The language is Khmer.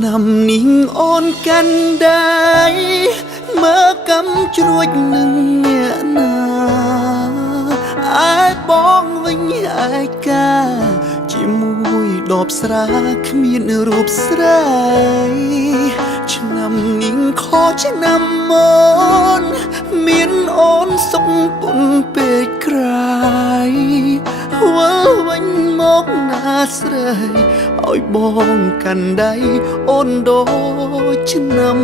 ឆ្នាំនេះអូនកាន់ដៃមើលកំជ្រួចនឹងអ្នកណាឯបងវិញឯកាជាមួយដបស្រាគ្មានរូបស្រីឆ្នាំនេះខុសឆ្នាំមុនមានអូនសុខពុនពេកក្រៃវិលវិញមកណាស្រីឲ្យបងកាន់ដៃអូនដូចឆ្នាំ